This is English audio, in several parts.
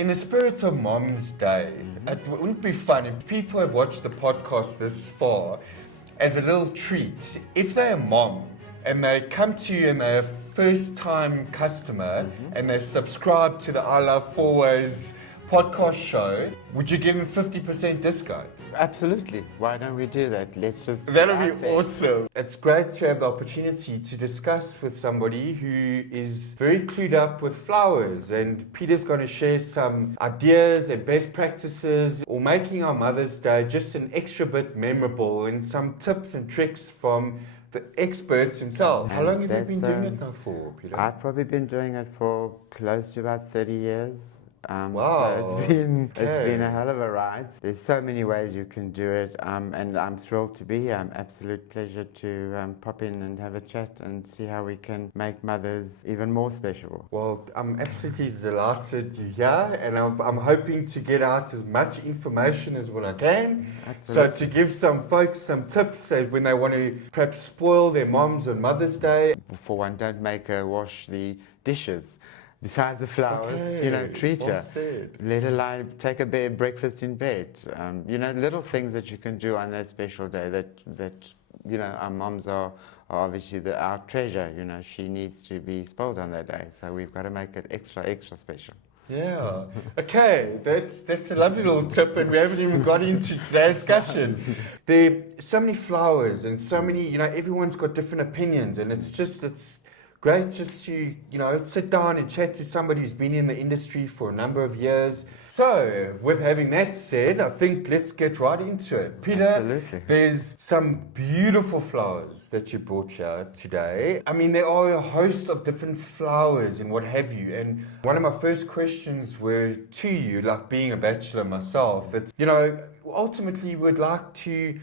In the spirit of Mom's Day, it wouldn't it be fun if people have watched the podcast this far as a little treat, if they're a mom and they come to you and they're a first-time customer and they subscribe to the I Love Fourways podcast show, would you give them 50% discount? Absolutely. Why don't we do that? Let's just. That'll be awesome. It's great to have the opportunity to discuss with somebody who is very clued up with flowers, and Peter's going to share some ideas and best practices or making our Mother's Day just an extra bit memorable, and some tips and tricks from the experts himself. How long have you been doing it now for, Peter? I've probably been doing it for close to about 30 years. Wow. So it's been a hell of a ride. There's so many ways you can do it, and I'm thrilled to be here. Absolute pleasure to pop in and have a chat and see how we can make mothers even more special. Well, I'm absolutely delighted you're here, and I'm hoping to get out as much information as what I can. Absolutely. So to give some folks some tips when they want to perhaps spoil their moms on Mother's Day. For one, don't make her wash the dishes. Besides the flowers, treat her. Let her lie, take a breakfast in bed. Little things that you can do on that special day that our moms are obviously our treasure. She needs to be spoiled on that day. So we've got to make it extra, extra special. Yeah. Okay, that's a lovely little tip, and we haven't even got into today's discussions. There are so many flowers and so many, everyone's got different opinions, and it's great just to, sit down and chat to somebody who's been in the industry for a number of years. So, with having that said, I think let's get right into it. Peter, Absolutely. There's some beautiful flowers that you brought here today. I mean, there are a host of different flowers and what have you. And one of my first questions were to you, like being a bachelor myself, that, ultimately would like to,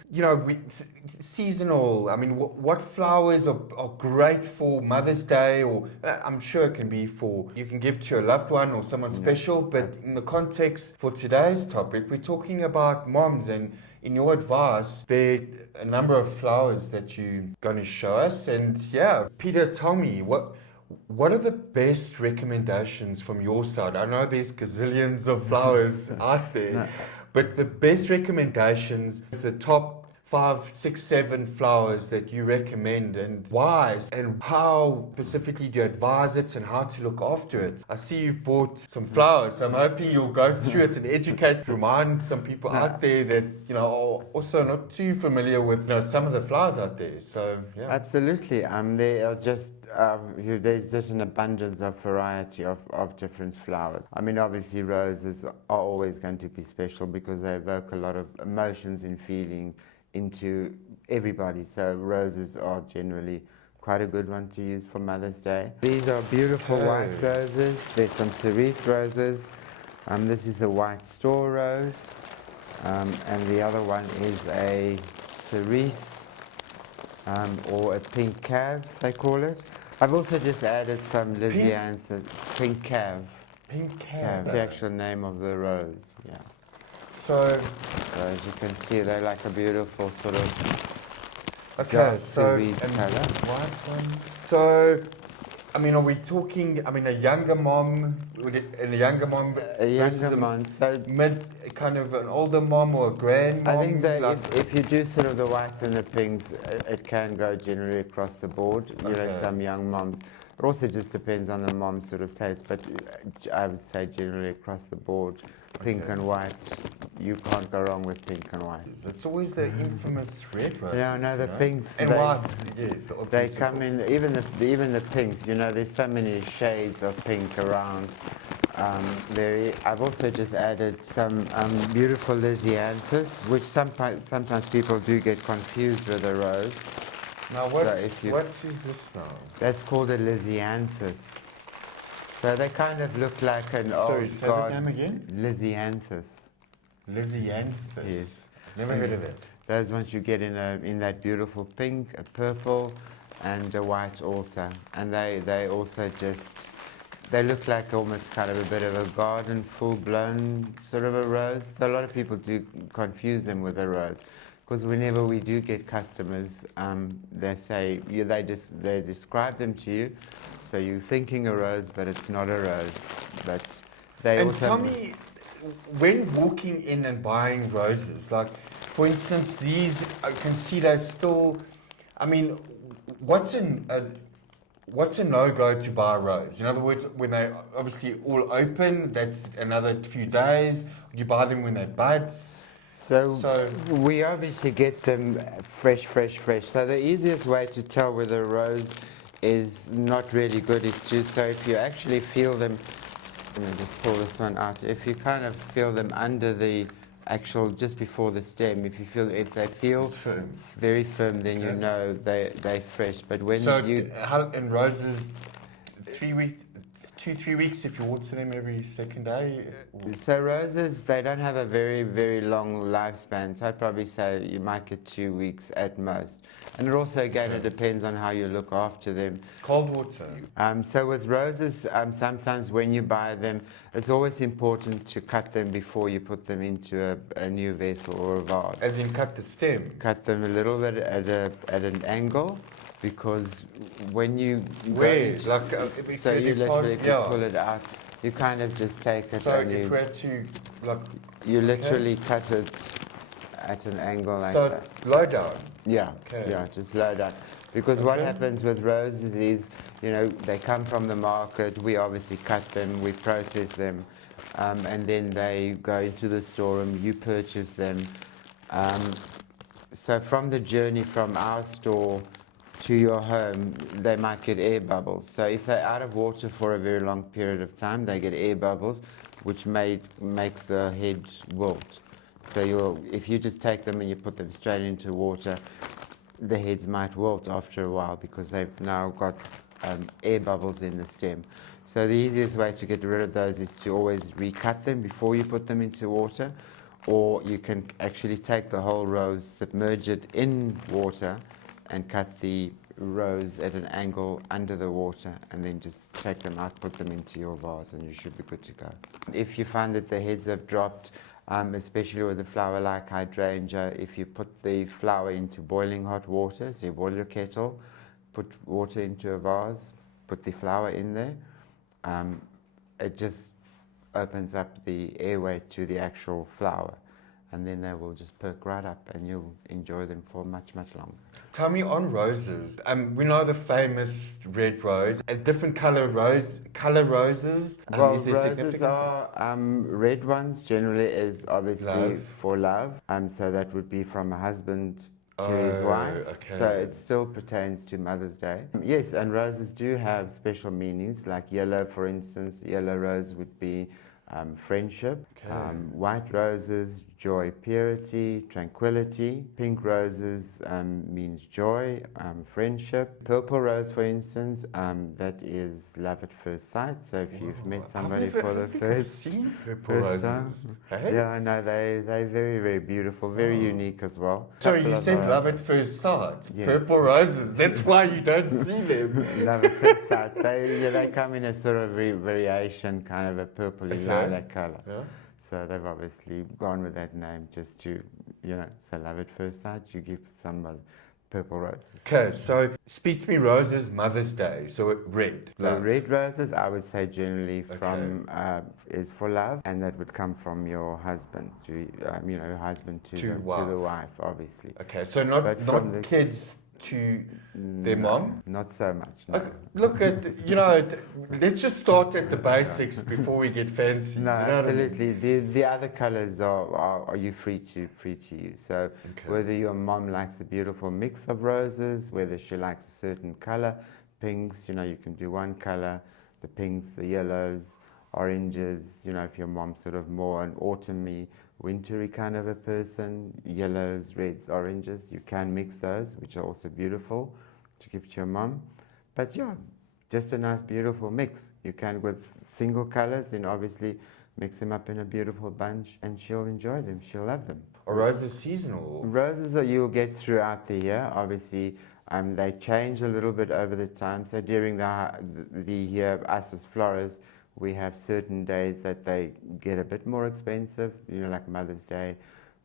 seasonal. I mean, what flowers are great for Mother's Day, or I'm sure it can be you can give to a loved one or someone special, but in the context for today's topic, we're talking about moms, and in your advice, there are a number of flowers that you're going to show us. And yeah, Peter, tell me, what are the best recommendations from your side? I know there's gazillions of flowers out there. No. But the best recommendations, the top 5, 6, 7 flowers that you recommend, and why, and how specifically do you advise it and how to look after it. I see you've bought some flowers. I'm hoping you'll go through it and educate, remind some people out there that, are also not too familiar with some of the flowers out there. So, yeah. Absolutely. There are just there's just an abundance of variety of different flowers. I mean, obviously roses are always going to be special because they evoke a lot of emotions and feeling into everybody. So roses are generally quite a good one to use for Mother's Day. These are beautiful white roses. There's some cerise roses. This is a white store rose, and the other one is a cerise or a pink cav, they call it. I've also just added some Lysianthus, pink cav. Pink cav. That's the actual name of the rose, yeah. So as you can see, they're like a beautiful sort of cerise color. White ones. So, I mean, are we talking, a younger mom, a younger mom so kind of an older mom or a grandmom? I think that if you do sort of the whites and the pinks, it can go generally across the board. Some young moms. It also just depends on the mom's sort of taste, but I would say generally across the board, pink and white, you can't go wrong with pink and white. It's always the infamous red roses. Yeah, no, the pinks. And whites, yes. They come in, even the pinks, there's so many shades of pink around. I've also just added some beautiful Lysianthus, which sometimes people do get confused with a rose. Now, what is this now? That's called a Lysianthus. So they kind of look like an old Sorry, say the name again? Lysianthus. Lysianthus. Yes. Never heard of it. Those ones you get in that beautiful pink, a purple, and a white also. And they also they look like almost kind of a bit of a garden, full-blown sort of a rose. So a lot of people do confuse them with a rose. Because whenever we do get customers, they say, they describe them to you, so you're thinking a rose, but it's not a rose. But They And also tell me, when walking in and buying roses, like for instance, these I can see they're still. I mean, what's what's a no-go to buy a rose? In other words, when they obviously all open, that's another few days. You buy them when they buds. So So we obviously get them fresh, fresh, fresh. So the easiest way to tell whether a rose is not really good is to, so if you actually feel them, let me just pull this one out. If you kind of feel them under the actual, just before the stem, if they feel it's firm. very firm, then you Okay. know they're fresh. But when So you, how in roses, 3 weeks, 2-3 weeks if you water them every second day. so roses, they don't have a very, very long lifespan. So I'd probably say you might get 2 weeks at most. And it also, again, Okay. it depends on how you look after them. Cold water. So with roses, sometimes when you buy them, it's always important to cut them before you put them into a new vessel or a vase. As in cut the stem. Cut them a little bit at an angle, because when you go Where? into- Like, so you literally, if you yeah. pull it out, you kind of just take it So and if you, we had to, like, you literally cut it at an angle like so that. low down. Yeah, Okay. yeah, just low down. Because what Okay. happens with roses is, they come from the market, we obviously cut them, we process them, and then they go into the storeroom, you purchase them. So from the journey from our store to your home, they might get air bubbles. So if they're out of water for a very long period of time, they get air bubbles, which makes the head wilt. So if you just take them and you put them straight into water, the heads might wilt after a while because they've now got air bubbles in the stem. So the easiest way to get rid of those is to always recut them before you put them into water, or you can actually take the whole rose, submerge it in water, and cut the rose at an angle under the water, and then just take them out, put them into your vase, and you should be good to go. If you find that the heads have dropped, especially with a flower like hydrangea, if you put the flower into boiling hot water, so you boil your kettle, put water into a vase, put the flower in there, it just opens up the airway to the actual flower, and then they will just perk right up and you'll enjoy them for much, much longer. Tell me on roses. We know the famous red rose. A different color roses. Well, Is there roses significance? are red ones generally is obviously Love. for love. So that would be from a husband to his Oh, wife. okay. So it still pertains to Mother's Day. Yes, and roses do have special meanings. Like yellow, for instance, yellow rose would be friendship. Okay. White roses, joy, purity, tranquility. Pink roses means joy, friendship. Purple rose, for instance, that is love at first sight. So if you've met somebody for the first seen purple first roses. time, Hey? yeah, I know they're very, very beautiful, very unique as well. Sorry, Couple you of said love varieties. at first sight. Yes. Purple roses. That's why you don't see them. Love at first sight. They come in a sort of variation, kind of a purpley Okay. lilac color. Yeah. So they've obviously gone with that name just to, so love at first sight, you give somebody purple roses. Okay, so speak to me roses, Mother's Day. So red. So love. red roses, I would say generally Okay. is for love, and that would come from your husband, your husband to the wife. wife, obviously. Okay, so not But from not the- kids to their No, mom. Not so much. No. Okay, look at let's just start at the basics before we get fancy. No, you know what I mean? absolutely. The other colors are you free to use. So Okay. whether your mom likes a beautiful mix of roses, whether she likes a certain color, pinks, you can do one color, the pinks, the yellows, oranges, if your mom's sort of more an autumny, wintry kind of a person, yellows, reds, oranges, you can mix those, which are also beautiful to give to your mom. But yeah, just a nice beautiful mix. You can with single colors, then obviously mix them up in a beautiful bunch and she'll enjoy them, she'll love them. Are roses seasonal? Roses you'll get throughout the year, obviously. They change a little bit over the time. So during the year, us as florists, we have certain days that they get a bit more expensive, like Mother's Day,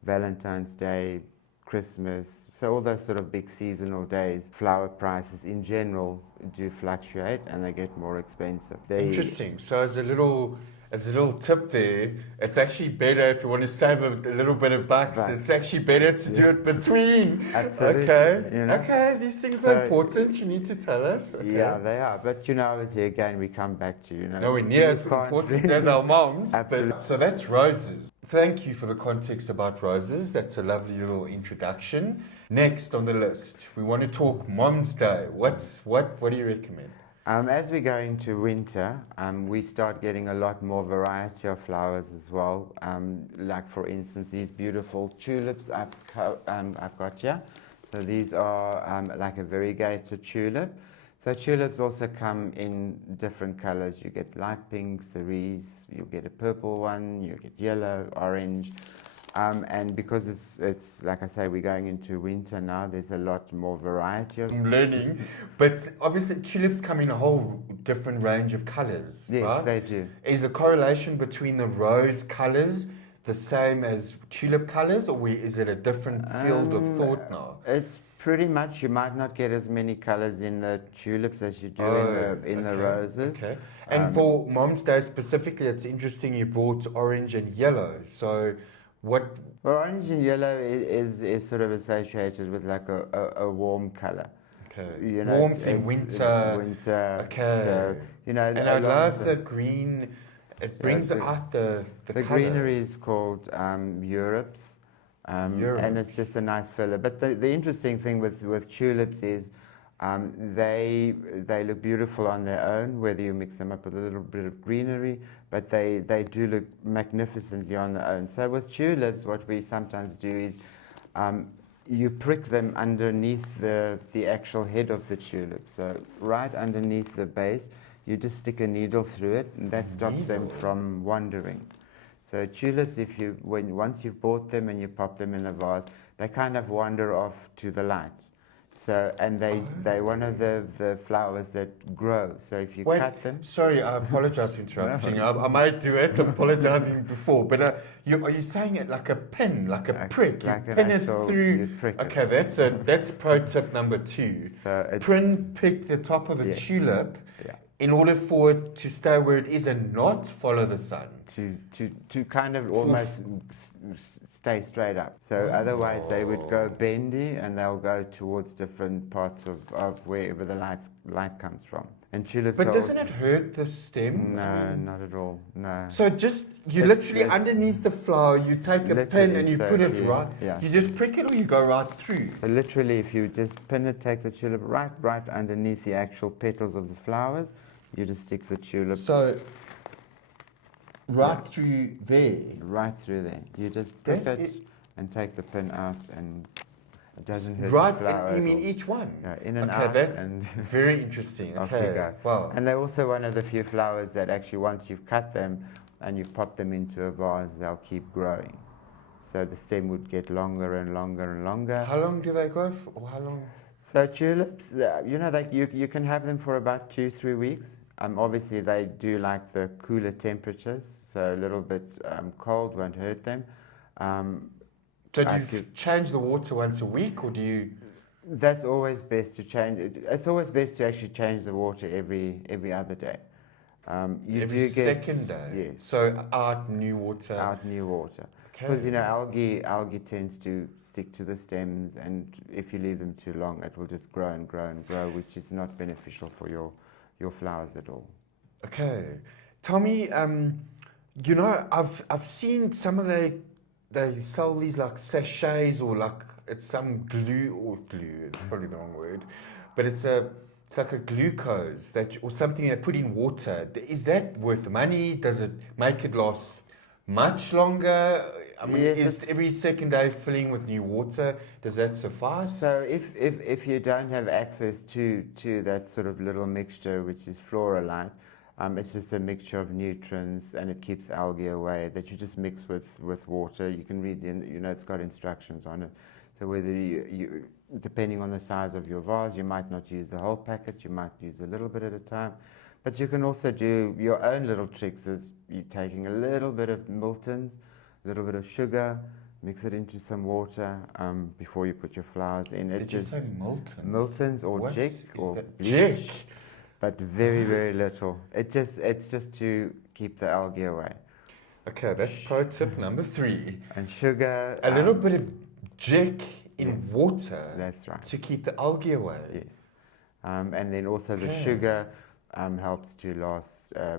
Valentine's Day, Christmas. So all those sort of big seasonal days, flower prices in general do fluctuate and they get more expensive. Interesting. So as a little as a little tip there, it's actually better if you want to save a little bit of bucks. It's actually better to do it between. Absolutely. Okay. You know? Okay. These things are important. You need to tell us. Okay. Yeah, they are. But obviously, again, we come back to nowhere near as important as our moms. Absolutely. So that's roses. Thank you for the context about roses. That's a lovely little introduction. Next on the list, we want to talk Mom's Day. What do you recommend? As we go into winter, we start getting a lot more variety of flowers as well. Like for instance, these beautiful tulips I've got here. So these are like a variegated tulip. So tulips also come in different colors. You get light pink, cerise, you get a purple one, you get yellow, orange. And because it's like I say, we're going into winter now, there's a lot more variety. I'm learning, but obviously tulips come in a whole different range of colors. Yes, right? they do. Is the correlation between the rose colors the same as tulip colors, or is it a different field of thought now? It's pretty much, you might not get as many colors in the tulips as you do in the roses. Okay. And for Mom's Day specifically, it's interesting you brought orange and yellow. So what? Well, orange and yellow is sort of associated with like a warm color. Okay. Warmth in winter. Winter. Okay. So, and I love the green. It brings out the color. Greenery is called Europe's. And it's just a nice filler. But the interesting thing with tulips is they look beautiful on their own, whether you mix them up with a little bit of greenery, but they do look magnificently on their own. So with tulips, what we sometimes do is you prick them underneath the actual head of the tulip. So right underneath the base, you just stick a needle through it, and that stops them from wandering. So tulips, once you've bought them and you pop them in a vase, they kind of wander off to the light. So, and they're one of the flowers that grow. So if you cut them... Sorry, I apologize for interrupting. I might do it, apologizing before. But are you saying it like a pin, like a prick? Like you pin it through... Okay, that's pro tip number 2. So it's, pick the top of a tulip. Yeah. In order for it to stay where it is and not follow the sun. To kind of almost stay straight up. So otherwise they would go bendy and they'll go towards different parts of wherever the light comes from. And tulips. But doesn't it hurt the stem? No, not at all. No. So literally underneath the flower, you take a pin and you put it right. Yeah. You just prick it or you go right through. So literally, if you just pin it, take the tulip right underneath the actual petals of the flowers, you just stick the tulip. So through there. Right through there. You just prick it and take the pin out, and it doesn't hurt the flower. You mean each one? Yeah, in and out. And very interesting. Off you go. Wow. And they're also one of the few flowers that actually, once you've cut them and you've popped them into a vase, they'll keep growing. So the stem would get longer and longer and longer. How long do they grow for? Or how long? So tulips, you can have them for about 2-3 weeks. Obviously, they do like the cooler temperatures, so a little bit cold won't hurt them. So do you change the water once a week, or do you? That's always best to change. It's always best to actually change the water every other day. Every second day? Yes. So out new water? Out new water. Because, algae tends to stick to the stems, and if you leave them too long, it will just grow and grow and grow, which is not beneficial for your flowers at all. Okay. Tell me, I've seen some of they sell these like sachets, or like it's some glue, it's probably the wrong word, but it's like a glucose or something they put in water. Is that worth money? Does it make it last much longer? I mean, yes, is every second day filling with new water, does that suffice? So if you don't have access to that sort of little mixture, which is floralite, it's just a mixture of nutrients, and it keeps algae away, that you just mix with water. You can read, it's got instructions on it. So whether you depending on the size of your vase, you might not use the whole packet, you might use a little bit at a time. But you can also do your own little tricks, as you're taking a little bit of Milton's, a little bit of sugar, mix it into some water before you put your flowers in. Did you say Milton's? Milton's or Jick or Jick? But very, very little. It's just to keep the algae away. Okay, that's pro tip number 3. And sugar. A little bit of Jack in water. That's right. To keep the algae away. Yes. And then also the sugar helps to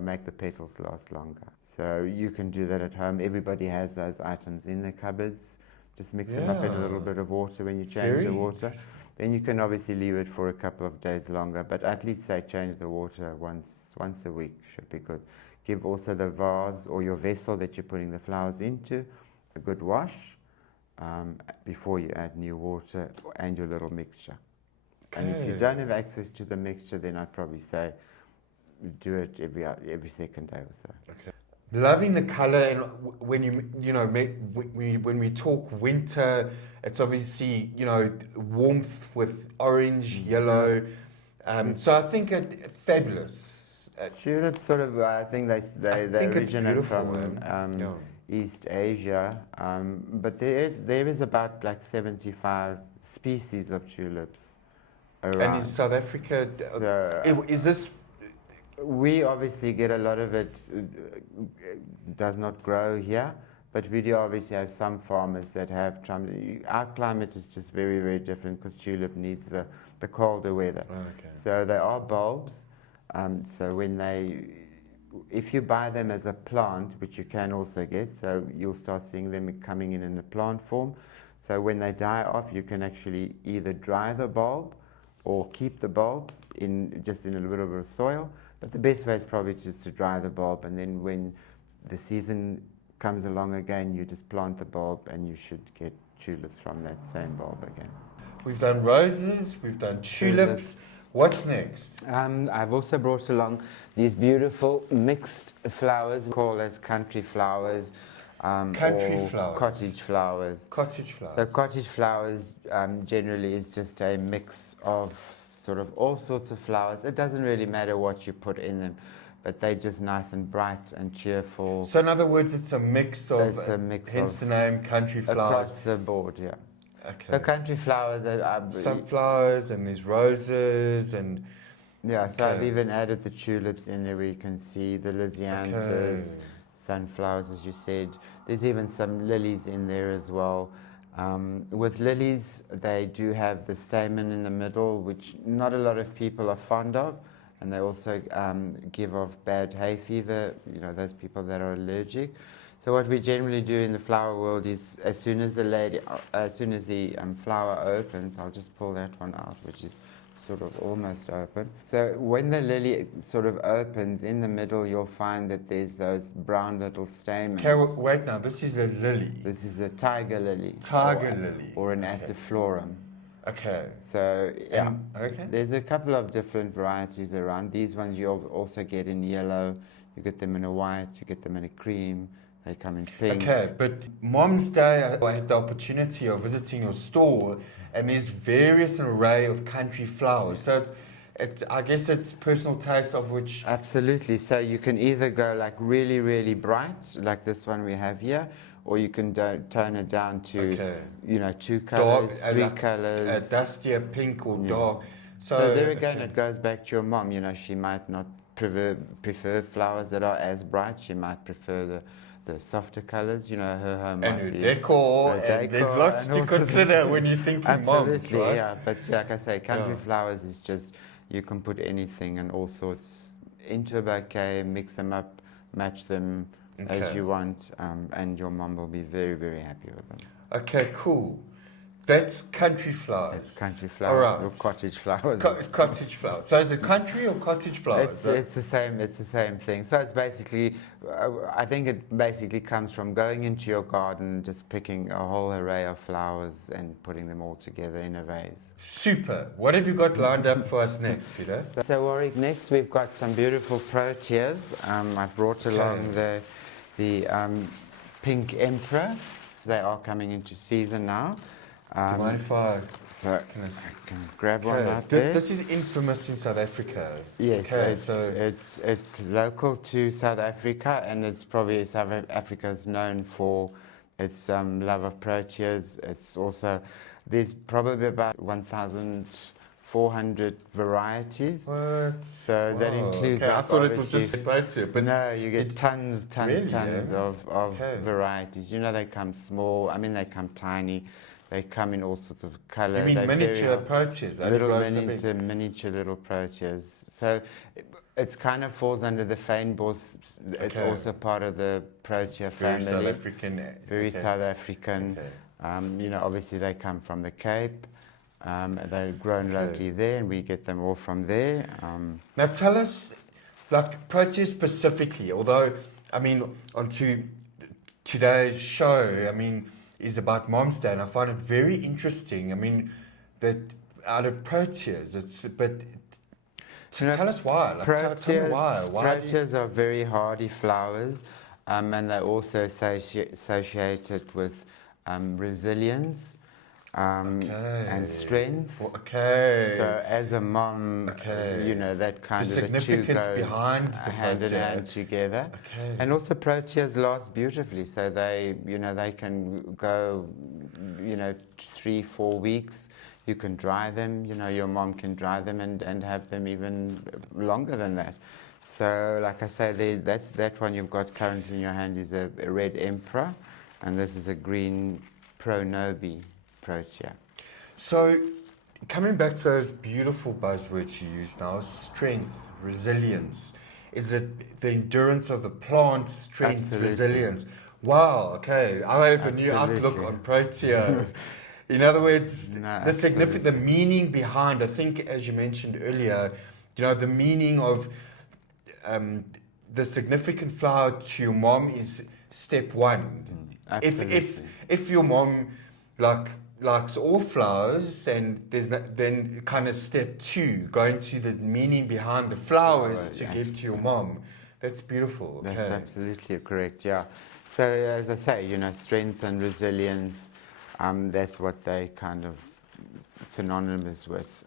make the petals last longer. So you can do that at home. Everybody has those items in their cupboards. Just mix them up in a little bit of water when you change the water. Then you can obviously leave it for a couple of days longer, but at least say change the water once a week should be good. Give also the vase or your vessel that you're putting the flowers into a good wash before you add new water and your little mixture. And if you don't have access to the mixture, then I'd probably say do it every second day or so. Okay. Loving the color, and when we talk winter, it's obviously warmth with orange, yellow. So I think fabulous. Tulips sort of I think they originate from East Asia, but there is about like 75 species of tulips around. And in South Africa, is this? We obviously get a lot of it. Does not grow here, but we do obviously have some farmers that have. Our climate is just very, very different because tulip needs the colder weather. Okay. So they are bulbs. So if you buy them as a plant, which you can also get, so you'll start seeing them coming in a plant form. So when they die off, you can actually either dry the bulb or keep the bulb in a little bit of soil. But the best way is probably just to dry the bulb, and then when the season comes along again, you just plant the bulb and you should get tulips from that same bulb again. We've done roses, we've done tulips. What's next? I've also brought along these beautiful mixed flowers, we call as country flowers. Country flowers? Cottage flowers. Cottage flowers. So cottage flowers generally is just a mix of sort of all sorts of flowers. It doesn't really matter what you put in them, but they're just nice and bright and cheerful. So in other words, it's a mix of, hence the name country flowers. Across the board, yeah. Okay. So country flowers are sunflowers, and there's roses, and yeah. So I've even added the tulips in there where you can see the lisianthus, sunflowers, as you said. There's even some lilies in there as well. With lilies, they do have the stamen in the middle, which not a lot of people are fond of, and they also give off bad hay fever, those people that are allergic. So what we generally do in the flower world is as soon as the flower opens, I'll just pull that one out, which is sort of almost open. So when the lily sort of opens, in the middle you'll find that there's those brown little stamens. Okay, wait now, this is a lily. This is a tiger lily. Lily. Or an Astiflorum. Okay. So yeah, okay. There's a couple of different varieties around. These ones you'll also get in yellow, you get them in a white, you get them in a cream. They come in pink. Okay, but Mom's Day, I had the opportunity of visiting your store, and there's various array of country flowers. So I guess it's personal taste of which. Absolutely. So you can either go like really, really bright, like this one we have here, or you can tone it down to, 2 colors, dark, 3 colors. A dustier pink or dark. So there again, it goes back to your mom. She might not prefer flowers that are as bright. She might prefer the softer colors, her home might and be decor, and there's lots to consider when you're thinking moms, right? Yeah, but like I say, country flowers is just, you can put anything and all sorts into a bouquet, mix them up, match them as you want, and your mom will be very, very happy with them. Okay, cool. That's country flowers. It's country flowers, all right. or cottage flowers. Cottage flowers. So is it country or cottage flowers? It's the same. It's the same thing. So it's basically, I think it basically comes from going into your garden, just picking a whole array of flowers and putting them all together in a vase. Super. What have you got lined up for us next, Peter? So Warrick, next we've got some beautiful proteas. I've brought along the pink emperor. They are coming into season now. Do you mind if I can grab one out there? This is infamous in South Africa. Yes, it's local to South Africa, and it's probably South Africa is known for its love of proteas. It's also, there's probably about 1,000 400 varieties. What? So that includes. Okay, I like, thought it was just obviously protea, but no, you get it- tons Really, of Okay. varieties. You know, they come small. I mean, they come tiny. They come in all sorts of you colour. mean They miniature vary. proteas? They only Little grow so big. miniature little proteas. So it's kind of falls under the feinbos. It's Okay. also part of the protea Very South family. African. Very okay. South African. Okay. You know, obviously they come from the Cape. They're grown Okay. locally there, and we get them all from there. Now tell us, like proteas specifically, although, I mean, onto today's show, I mean, is about Mom's Day, and I find it very interesting. I mean, that out of proteas, You know, tell us why. Like, tell me why. Why do you, proteas are very hardy flowers, and they're also associated with resilience okay. and strength. Okay. So as a mom, Okay. you know, that kind The of the two significance goes behind the hand in protea. hand together. Okay. And also proteas last beautifully, so they, you know, they can go, you know, 3-4 weeks. You can dry them, you know, your mom can dry them and have them even longer than that. So, like I say, that one you've got currently in your hand is a red emperor, and this is a green pronobi protea. So, coming back to those beautiful buzzwords you use now, strength, resilience. Is it the endurance of the plant, strength, Absolutely. resilience? Wow, okay. I have a new outlook Absolutely. on proteas. In other words, No, the significant, the absolutely. meaning behind, I think, as you mentioned earlier, you know, the meaning of the significant flower to your mom is step one. Absolutely. If your mom likes all flowers, and then kind of step two, going to the meaning behind the flowers to yeah. give to your mom. That's beautiful. Okay. That's absolutely correct, yeah. So as I say, you know, strength and resilience, that's what they kind of synonymous with.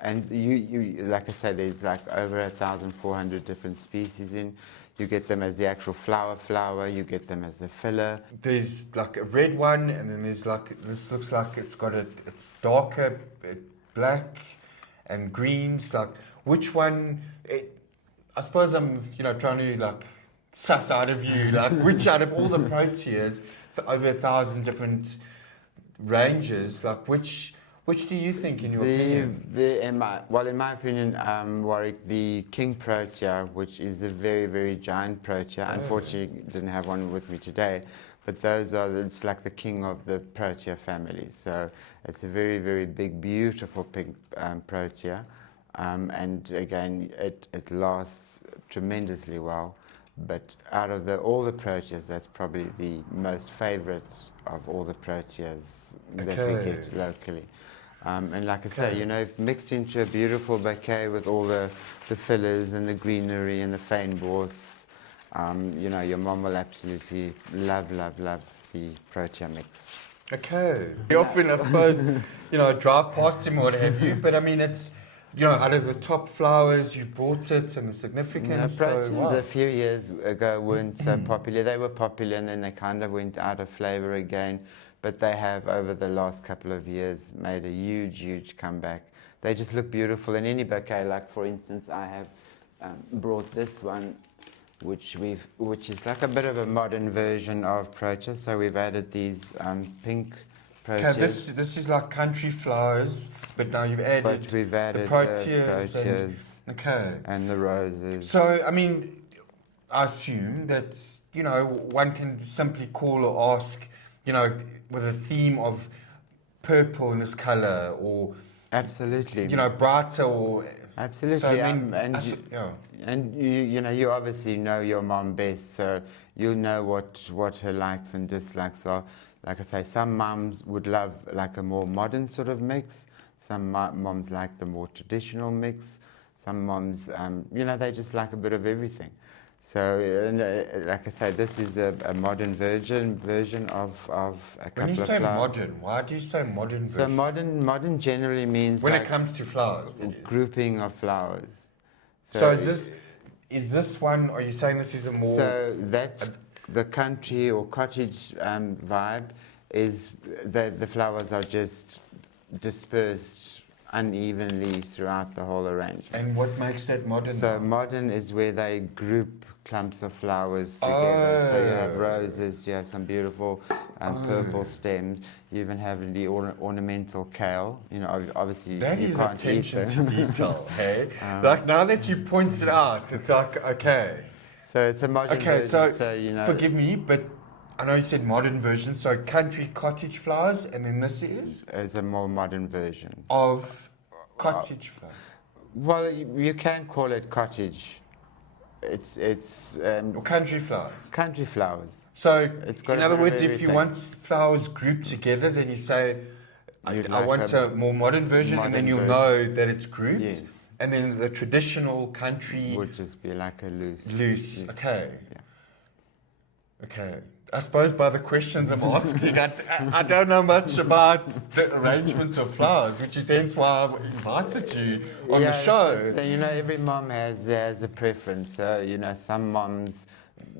And you, like I say, there's like over 1,400 different species in. You get them as the actual flower, you get them as the filler. There's like a red one, and then there's like, this looks like it's darker, black and greens. Like, which one? I suppose I'm, you know, trying to like suss out of you, like which out of all the proteas, over 1,000 different ranges, like which do you think, in your opinion? In my opinion, Warrick, the king protea, which is the very, very giant protea. Unfortunately, didn't have one with me today, but it's like the king of the protea family. So it's a very, very big, beautiful pink protea. And again, it lasts tremendously well. But out of all the proteas, that's probably the most favorite of all the proteas that we get locally. And like I say, you know, mixed into a beautiful bouquet with all the fillers and the greenery and the feinbos, you know, your mom will absolutely love the protea mix. Okay. Often, I suppose, you know, drive past him or what have you, but I mean, it's, you know, out of the top flowers, you brought it and the significance. Proteas a few years ago weren't so popular. They were popular, and then they kind of went out of flavor again. But they have, over the last couple of years, made a huge comeback. They just look beautiful in any bouquet. Like, for instance, I have brought this one, which is like a bit of a modern version of protea. So we've added these pink proteas. Okay, this is like country flowers, but now you've added, But we've added the proteas. and the roses. So, I mean, I assume that, you know, one can simply call or ask, you know, with a theme of purple in this color, or absolutely, you know, brighter, or absolutely. So, I mean, and you know, you obviously know your mom best, so you'll know what her likes and dislikes are. Like I say, some mums would love like a more modern sort of mix. Some moms like the more traditional mix. Some moms, you know, they just like a bit of everything. So, like I say, this is a modern version of a couple of flowers. When you say modern, why do you say modern version? So modern generally means when like it comes to flowers, grouping of flowers. So is this one? Are you saying this is a more? So that's the country or cottage vibe. Is the flowers are just dispersed unevenly throughout the whole arrangement. And what makes that modern? So modern is where they group clumps of flowers together. So you have roses, you have some beautiful purple stems. You even have the ornamental kale. You know, obviously That you is can't eat attention them. to detail, hey? Like now that you pointed it out, it's like, okay. So it's a modern Okay, version. so You know, forgive me, but I know you said modern version, so country cottage flowers, and then this is? is a more modern version. Of cottage flowers. Well, you can call it cottage. It's Or country flowers. country flowers. So, It's got in a other bit of words, if you everything. want flowers grouped together, then you say, You'd I like want a more modern version, and then modern you'll version. know that it's grouped. Yes. And then the traditional country Would just be like a loose. loose. Yeah. Okay. Yeah. Okay. I suppose by the questions I'm asking, I don't know much about the arrangements of flowers, which is hence why I invited you on the show. So, you know, every mom has a preference. So, you know, some moms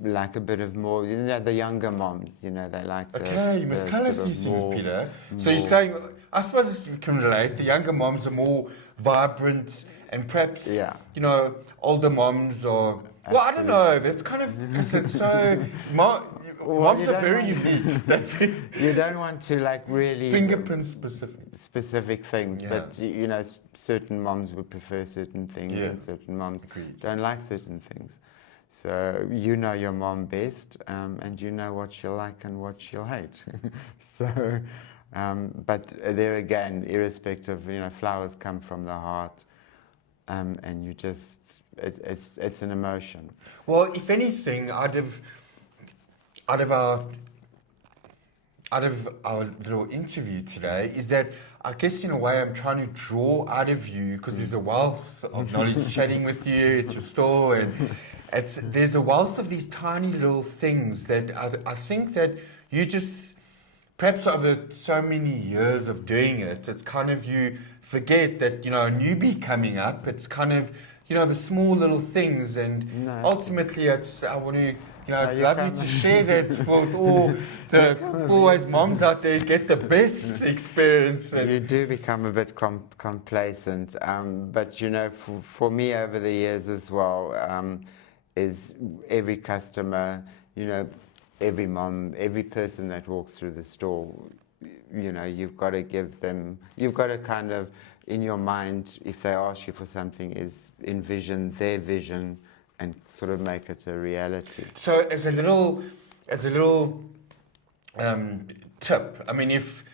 like a bit of more, you know, the younger moms, you know, they like the. Okay, you must the tell us sort of these things, more- Peter. So you're saying, I suppose this we can relate, the younger moms are more vibrant and perhaps, Yeah. you know, older moms are, well, I don't know, that's kind of, it's so, moms you are don't very want- unique. You don't want to like really Fingerprint specific. specific things, Yeah. but you know, certain moms would prefer certain things, Yeah. and certain moms Agreed. don't like certain things. So you know your mom best, and you know what she'll like and what she'll hate. So, but there again, irrespective, you know, flowers come from the heart, and you just it's an emotion. Well, if anything, out of our little interview today, is that I guess in a way I'm trying to draw out of you, because there's a wealth of knowledge chatting with you at your store, and there's a wealth of these tiny little things that I think that you just, perhaps over so many years of doing it, it's kind of you forget that, you know, a newbie coming up, it's kind of, you know, the small little things, and No. ultimately it's, I want to, you know, No, I'd you love you can't- to share that with all the Fourways moms out there, get the best experience. And You do become a bit complacent, but you know, for me over the years as well, is every customer, you know, every mom, every person that walks through the store, you know, you've got to give them, you've got to kind of, in your mind, if they ask you for something, is envision their vision and sort of make it a reality. so as a little tip, I mean, if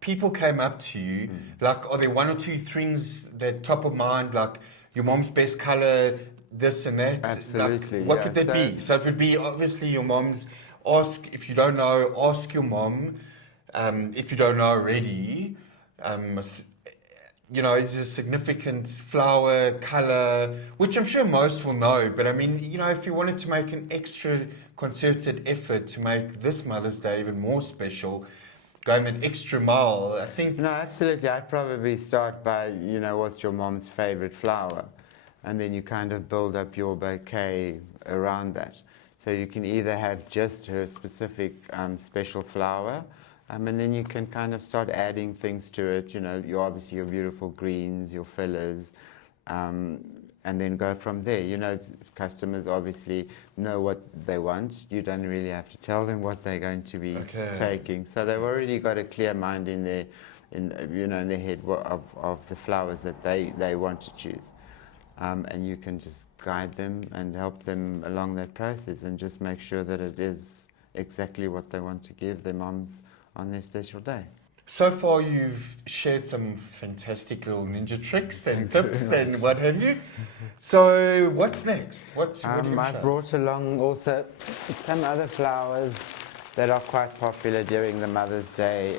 people came up to you, like, are there one or two things that top of mind, like your mom's best color, this and that? Absolutely, Like, what yeah. would that be? So it would be obviously your mom's. Ask, if you don't know, ask your mom. If you don't know already, you know, is a significant flower, color, which I'm sure most will know. But I mean, you know, if you wanted to make an extra concerted effort to make this Mother's Day even more special, going an extra mile, I think. No, absolutely. I'd probably start by, you know, what's your mom's favorite flower? And then you kind of build up your bouquet around that. So you can either have just her specific special flower, and then you can kind of start adding things to it. You know, obviously your beautiful greens, your fillers, and then go from there. You know, customers obviously know what they want. You don't really have to tell them what they're going to be taking. So they've already got a clear mind in their head of the flowers that they want to choose. And you can just guide them and help them along that process, and just make sure that it is exactly what they want to give their moms on their special day. So far, you've shared some fantastic little ninja tricks and tips and what have you. So, what's next? What are you I brought along also some other flowers that are quite popular during the Mother's Day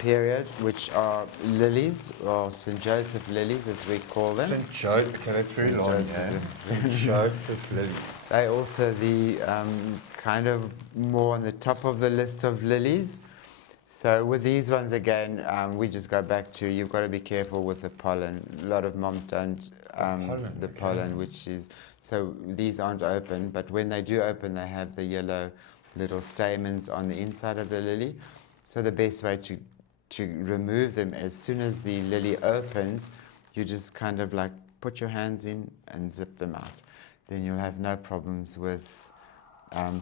period, which are lilies, or St. Joseph lilies as we call them. St. Joseph, okay, that's very St. long, Joseph yeah. St. Joseph lilies. They also the kind of more on the top of the list of lilies. So with these ones again, we just go back to, you've got to be careful with the pollen. A lot of moms don't, the pollen, which is, so these aren't open, but when they do open, they have the yellow little stamens on the inside of the lily. So the best way to to remove them, as soon as the lily opens, you just kind of like put your hands in and zip them out. Then you'll have no problems with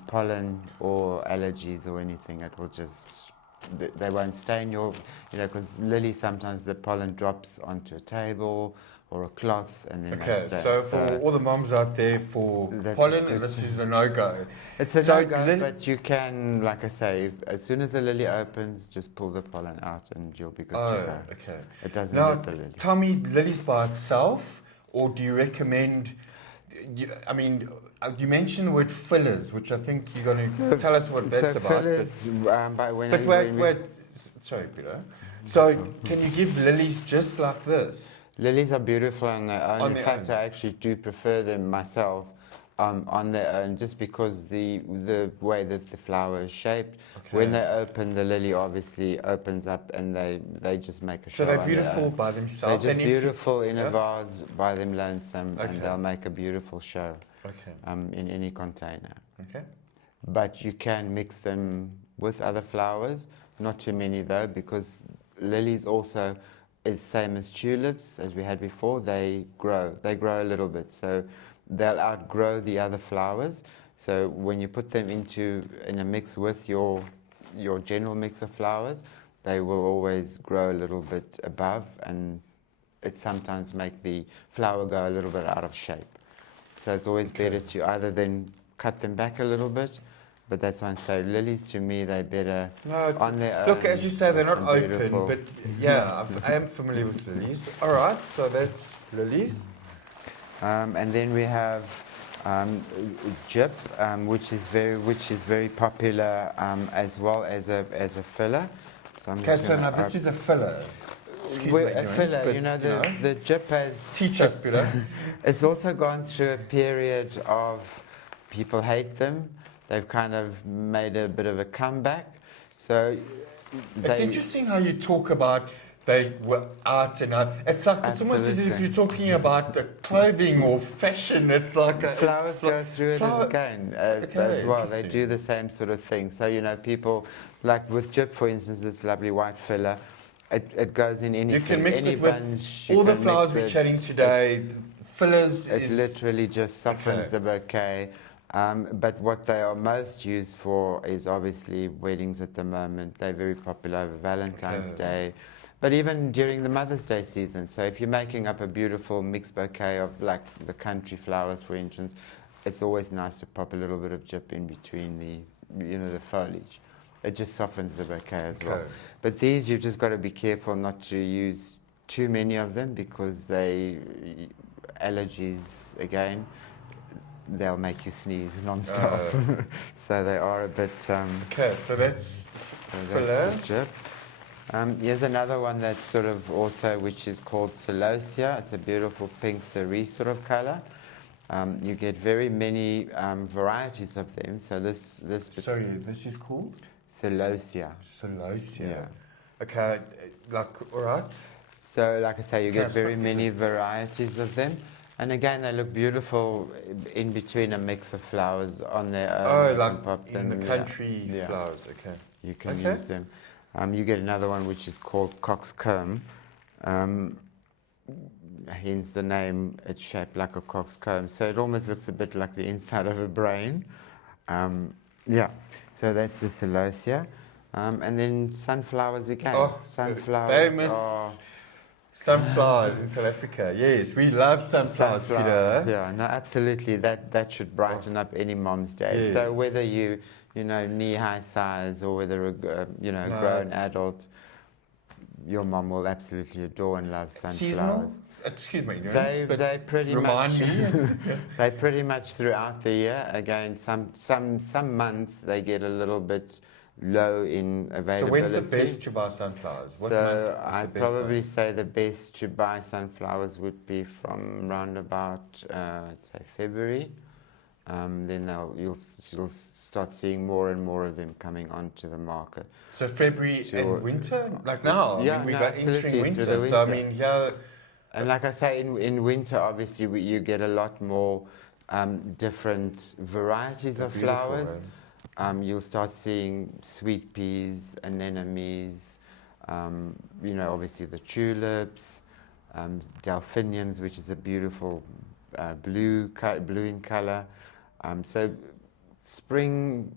pollen or allergies or anything. It will just, they won't stay in your, because lilies, sometimes the pollen drops onto a table or a cloth and then they stay. So for all the moms out there, for pollen, this is a no-go. It's a no-go, but you can, like I say, as soon as the lily opens, just pull the pollen out and you'll be good to go. Okay. It doesn't Now, hurt the lily. tell me, lilies by itself, or do you recommend, you mentioned the word fillers, which I think you're going to tell us what that's about. Fillers, wait. Sorry, Peter. So, can you give lilies just like this? Lilies are beautiful on their own. In fact, I actually do prefer them myself on their own, just because the way that the flower is shaped. Okay. When they open, the lily obviously opens up and they just make a show. So they're beautiful by themselves? They're just beautiful in a vase by them lonesome, and they'll make a beautiful show in any container. Okay. But you can mix them with other flowers, not too many though, because lilies also is same as tulips, as we had before. They grow a little bit, so they'll outgrow the other flowers. So when you put them in a mix with your general mix of flowers, they will always grow a little bit above, and it sometimes make the flower go a little bit out of shape. So it's always better to either then cut them back a little bit. But that's why I say lilies, to me, they're better on their own. Look, as you say, they're not open, but yeah, I am familiar with lilies. All right, so that's lilies. And then we have gyp, which is very popular as well as a filler. So now this is a filler. A filler, the gyp has... Teach us, Peter. It's also gone through a period of people hate them. They've kind of made a bit of a comeback. So it's interesting how you talk about they were out and out. It's like it's almost as if you're talking about clothing or fashion. It's like flowers go through it as well. They do the same sort of thing. So people like with gyp, for instance, this lovely white filler. It goes in anything. You can mix it with all the flowers we're chatting today. Fillers. It literally just softens the bouquet. But what they are most used for is obviously weddings at the moment. They're very popular over Valentine's Day, but even during the Mother's Day season. So if you're making up a beautiful mixed bouquet of like the country flowers, for instance, it's always nice to pop a little bit of gyp in between the foliage. It just softens the bouquet as well. But these, you've just got to be careful not to use too many of them, because allergies again. They'll make you sneeze non-stop. So they are a bit... so that's filler. Gyp. Here's another one that's sort of also, which is called celosia. It's a beautiful pink cerise sort of color. You get very many varieties of them. So this is called? Celosia. Celosia. Yeah. Okay, all right. So like I say, you get very many varieties of them. And again, they look beautiful in between a mix of flowers on their own. Like in the country flowers, You can use them. You get another one which is called coxcomb. Hence the name, it's shaped like a coxcomb. So it almost looks a bit like the inside of a brain. So that's the celosia. And then sunflowers again. Sunflowers famous. Sunflowers in South Africa, yes, we love sunflowers, Peter. Yeah, no, absolutely. That should brighten up any mom's day. Yes. So whether knee-high size or whether a grown adult, your mom will absolutely adore and love sunflowers. Seasonal? Excuse me, they pretty much they pretty much throughout the year. Again, some months they get a little bit low in availability. So when's the best to buy sunflowers? What month is I'd probably say the best to buy sunflowers would be from around about, I'd say February. Then you'll start seeing more and more of them coming onto the market. So February and winter? Like now? Yeah, we're entering winter. So and like I say, in winter, obviously, you get a lot more different varieties of flowers. You'll start seeing sweet peas, anemones, Obviously the tulips, delphiniums, which is a beautiful blue in color. So spring,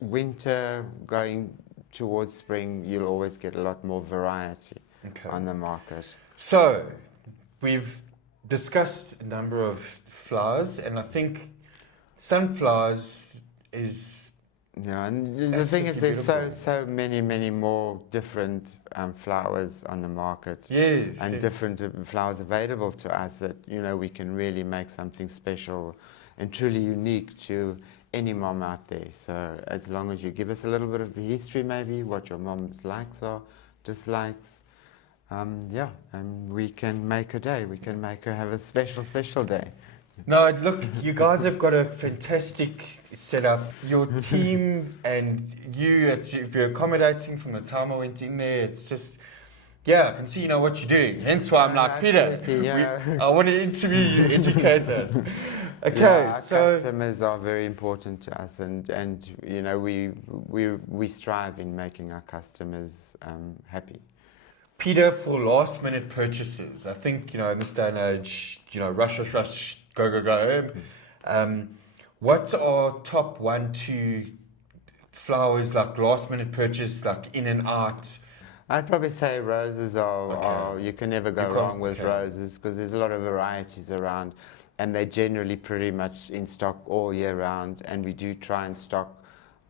winter, going towards spring, you'll always get a lot more variety on the market. So we've discussed a number of flowers, and I think sunflowers is... Yeah, and the thing is, there's so many more different flowers on the market. Yes. And different flowers available to us that, we can really make something special and truly unique to any mom out there. So as long as you give us a little bit of the history, maybe, what your mom's likes or dislikes, and we can make a day. We can make her have a special day. No, look, you guys have got a fantastic setup. Your team and if you're accommodating from the time I went in there, it's just, I can see you know what you're doing. Hence why I'm like, Peter, I want to interview you, educate us. Okay, our so customers are very important to us, and we strive in making our customers happy. Peter, for last minute purchases, I think, in this day and age, rush, go. What are top 1, 2 flowers, like last minute purchase, like in and out? I'd probably say roses are you can never go wrong with roses, because there's a lot of varieties around, and they're generally pretty much in stock all year round, and we do try and stock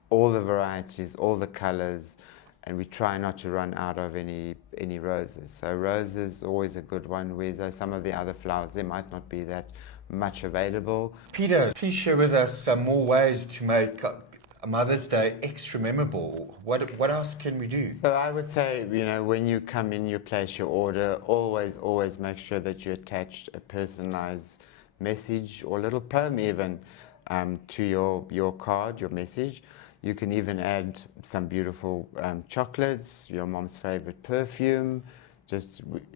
all the varieties, all the colors, and we try not to run out of any roses. So roses always a good one, whereas some of the other flowers, there might not be that much available. Peter, please share with us some more ways to make a Mother's Day extra memorable. What else can we do? So I would say, when you come in, you place your order, always make sure that you attach a personalized message or little poem even to your card, your message. You can even add some beautiful chocolates, your mom's favorite perfume.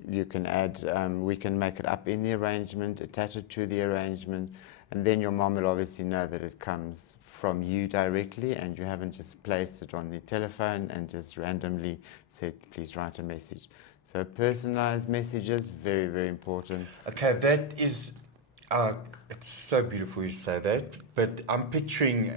You can add, we can make it up in the arrangement, attach it to the arrangement, and then your mom will obviously know that it comes from you directly, and you haven't just placed it on the telephone and just randomly said, please write a message. So personalized messages, very, very important. Okay, that is, it's so beautiful you say that, but I'm picturing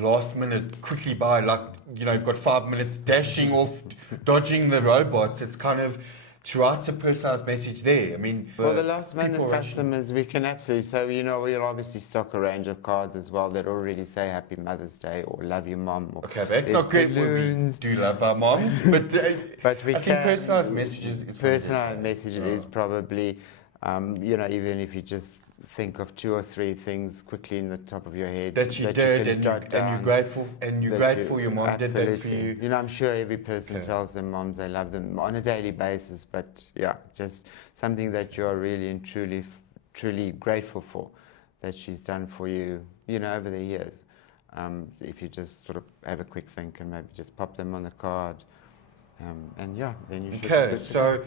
last minute, quickly buy, like, you've got 5 minutes dashing off, dodging the robots. It's kind of to write a personalized message there. I mean, for the last minute customers, we can absolutely. So, we'll obviously stock a range of cards as well that already say Happy Mother's Day or Love Your Mom. Okay, that's not good. We do love our moms, but we I think personalized messages is personalized messages is probably, even if you just think of 2 or 3 things quickly in the top of your head that you did, and you're grateful, your mom absolutely did that for you. I'm sure every person tells their moms they love them on a daily basis, but just something that you are really and truly grateful for that she's done for you, over the years. If you just sort of have a quick think and maybe just pop them on the card, then you should. Okay, so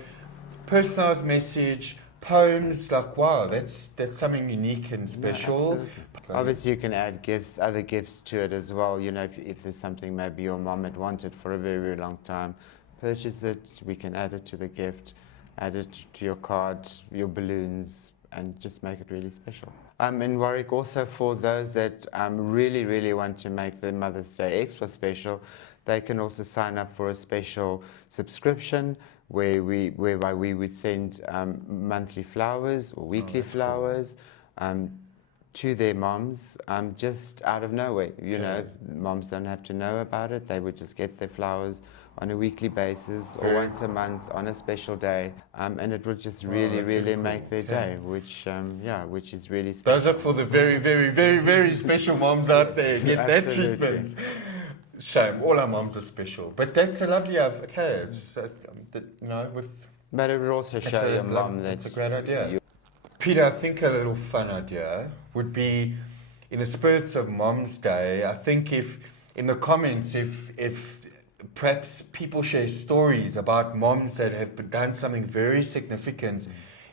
personalized message. Poems, like, wow, that's something unique and special. Yeah, obviously, you can add other gifts to it as well. If there's something maybe your mom had wanted for a very, very long time, purchase it. We can add it to the gift, add it to your card, your balloons, and just make it really special. In Warrick, also for those that really, really want to make the Mother's Day extra special, they can also sign up for a special subscription whereby we would send monthly flowers or weekly flowers to their moms just out of nowhere. Moms don't have to know about it. They would just get their flowers on a weekly basis or once a month on a special day, and it would just really make their day, which is really special. Those are for the very, very, very, very special moms out there. Get that treatment. Shame, all our moms are special, but that's a lovely. Okay, it's But it would also show your mom that it's a great idea. Peter, I think a little fun idea would be, in the spirits of Mom's Day, I think if in the comments, if perhaps people share stories about moms that have done something very significant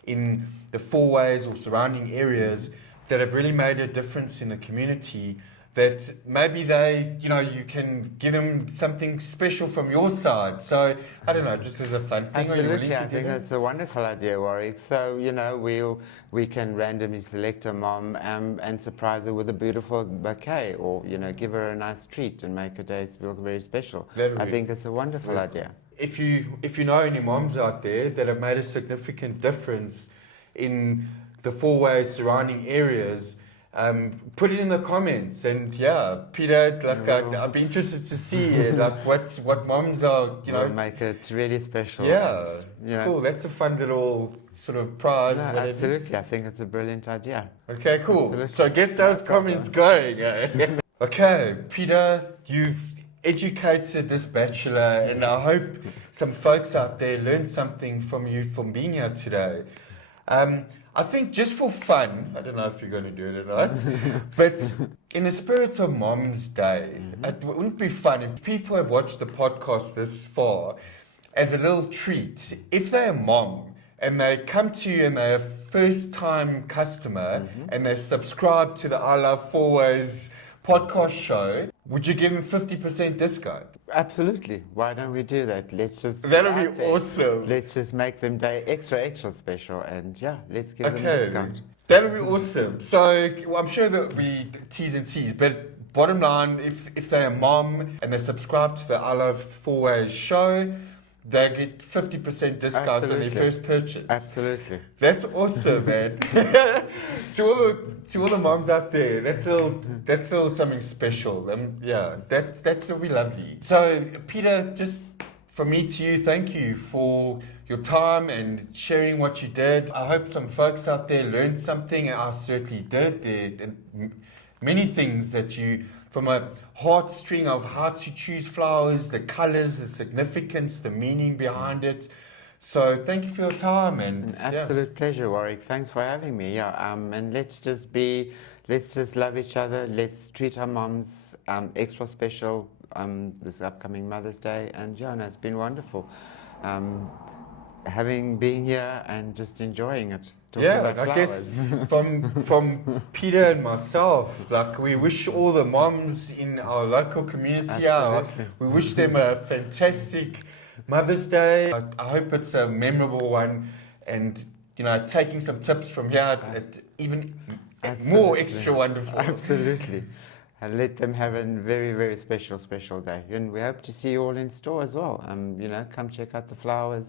in the Fourways or surrounding areas that have really made a difference in the community, that maybe they, you can give them something special from your side. So, I don't know, just as a fun thing. Absolutely, I think that's a wonderful idea, Warrick. So, we can randomly select a mom and surprise her with a beautiful bouquet, or, give her a nice treat and make her day feel very special. I think it's a wonderful idea. If you know any moms out there that have made a significant difference in the Fourways surrounding areas, put it in the comments. And yeah, Peter, I'd be interested to see what moms are, We'll make it really special. Yeah, and, cool. That's a fun little sort of prize. No, absolutely, I think it's a brilliant idea. Okay, cool. Absolutely. So get those comments going. Okay, Peter, you've educated this bachelor, and I hope some folks out there learned something from you from being here today. I think just for fun, I don't know if you're going to do it or not, but in the spirit of Mom's Day, it wouldn't be fun if people have watched the podcast this far as a little treat. If they're a mom and they come to you and they're a first-time customer and they subscribe to the I Love Fourways podcast show, would you give them 50% discount? Absolutely. Why don't we do that? That'll be awesome. Let's just make them day extra special, and let's give them a discount. That'll be awesome. So I'm sure there'll be T's and C's, but bottom line, if they're a mom and they subscribe to the I Love Fourways show, they get 50% discount on their first purchase. Absolutely. That's awesome, man. to all the moms out there, that's all something special. That will be lovely. So, Peter, just from me to you, thank you for your time and sharing what you did. I hope some folks out there learned something. I certainly did. There are many things that you, from a heartstring of how to choose flowers, the colors, the significance, the meaning behind it. So thank you for your time. And an absolute pleasure, Warrick. Thanks for having me. And let's just love each other. Let's treat our moms extra special this upcoming Mother's Day. And it's been wonderful been here and just enjoying it. I guess from Peter and myself, we wish all the moms in our local community we wish them a fantastic Mother's Day. I hope it's a memorable one, and taking some tips from here, it's even more extra wonderful. Absolutely. And let them have a very, very special day. And we hope to see you all in store as well. Come check out the flowers.